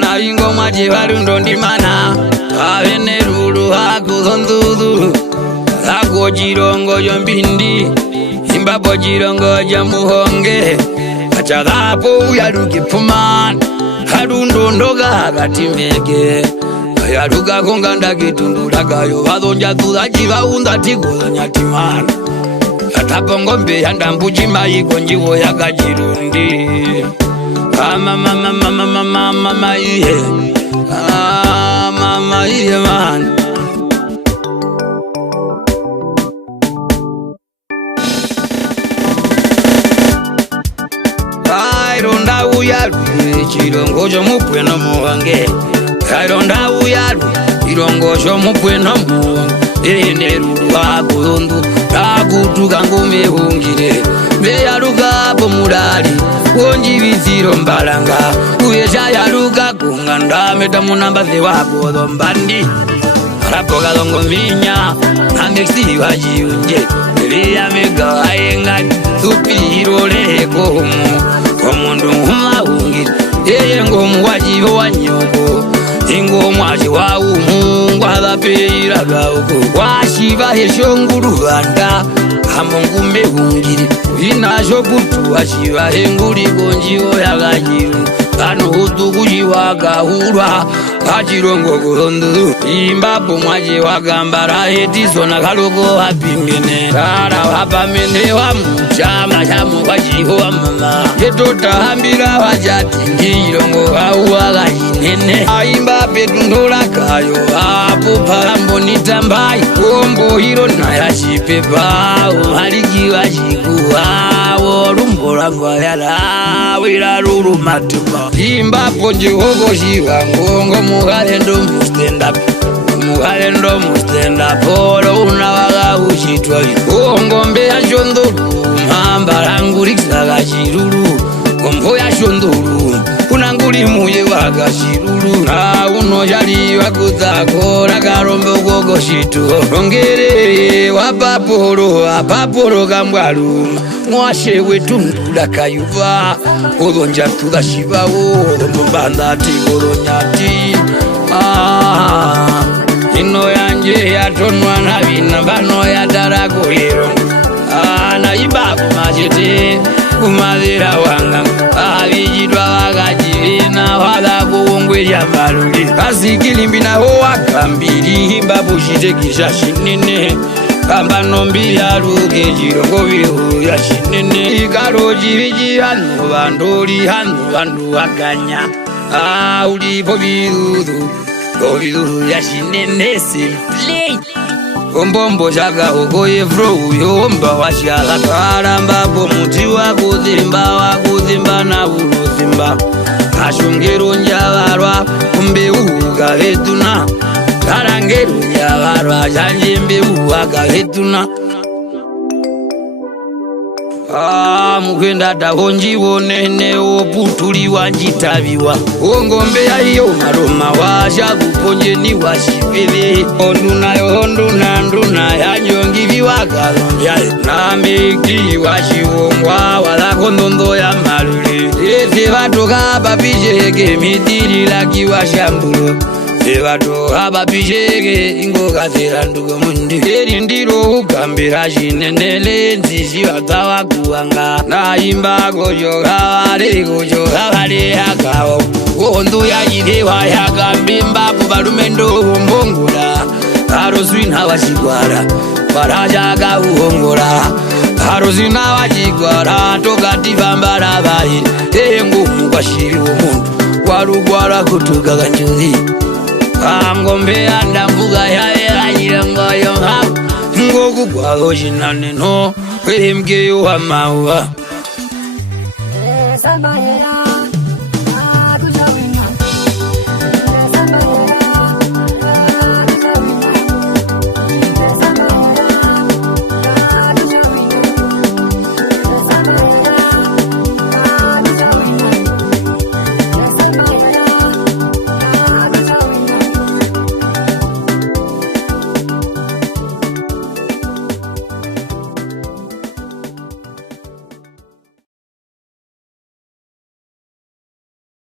Kana ingo maji warundo ndimana Avene ruru haku zondudu Haku jirongo yombindi Imbapo jirongo jamuhonge Achagapo yaruki puman Harundo ndoga hagatimege Yaruga konganda kitundulaga yo Vadonja tudajiva unda tigo nyatimana Atapongombe yandambuji maiko njivo yagajirundi Mama iye Mama iye man Ronda uyaru Chirongojo mupwe no muhange Ronda uyaru Chirongojo mupwe no muhange Neruru wakulundu Takutuka ngume hungire Meyaruka pomurari Wonji viziro mbalanga Uyecha yaruka kunganda Meta munamba wako dhombandi Rapoka dongo minya Namexi wajiunje Liya mega waengari Supiro leko humu Komundu humahungire Yeye ngomu wajivo wanyoko Ingo mwaji wa umungu Hadapira gauko Washiva heshonguru vanda Hamongu mehungire Inasho putu washiva henguri Konjivo yagajiru Kano hutu kujiwa gahura Kachirongo kuhondu Imbapo mwaji wagambara Hetiso na kaloko wapimene Kara wapamene wa mchama Shamu wajiho wa mama Ketota hambira wajati Ngirongo hawa gajinene Aimba petundola kayo Apo palambo nitambai Kombo hiro na yashipepa Uhariki wajikuwa Rumbo langwa yala Wira ruru matuba Imbapo jihogo shiva Ngongo muhalendo mu-stand up Muhalendo mu-stand up Olo unawaga ushitwa Ngombe ya shonduru Mhamba languri kisaga shiruru Ngombo ya shonduru Unanguri muye waga shiruru Na uno jali wakuzako Nakarombe ugogo shitu Ngere wapaporo kambwaruma Mwashe wetu mdula kayuva Odonja tuda shiva Mbanda tigoro nyati Ino yanje ya tonwa na vina Bano ya darako hero Na ibabu machete Kumadira wanga Avijidwa wakajivina Wada kuungwe jambaluli Kasikili na hoa kambili Imbabu shitekisha shinine Kamba nombi ya ruke jirongo vihu ya shinene Ikaroji viji hanu vandoli hanu vandu wakanya Ulipo vidudu Vidudu ya shinene simple Kombombo shaka hoko efro uyomba washala Karambapo muti wakuzimba na uluzimba Kashungero njavarwa kumbe uhuga vetuna Karangero njavarwa janjembe uhuga vetuna Mukwenda tahonjiwo nene oputuli wanjitaviwa Ngombe ya hiyo maroma washa kuponje ni washipele Onduna yanjongivi wakalombya Na meki washiwongwa wala kondondo ya malule Ete vatoka papisheke mitiri laki washambulo Evato haba pisheke ingo kathera ndugo mundi Eri ndiro ukambira shinenele nzishi watawa kuwanga Na imba gojo kawale hakao Ondu ya jidewa yaka mbimba Kubalumendo mbongula Karoswina washigwara Parajaga uhongora Karoswina washigwara Tokati vambara bayi Engo mugashiri umuntu Warugwara kutuka kanjuzi Ngombe andambuga ya jirango yonga Ngoku kwa hojinane no Kwemge yuwa mawa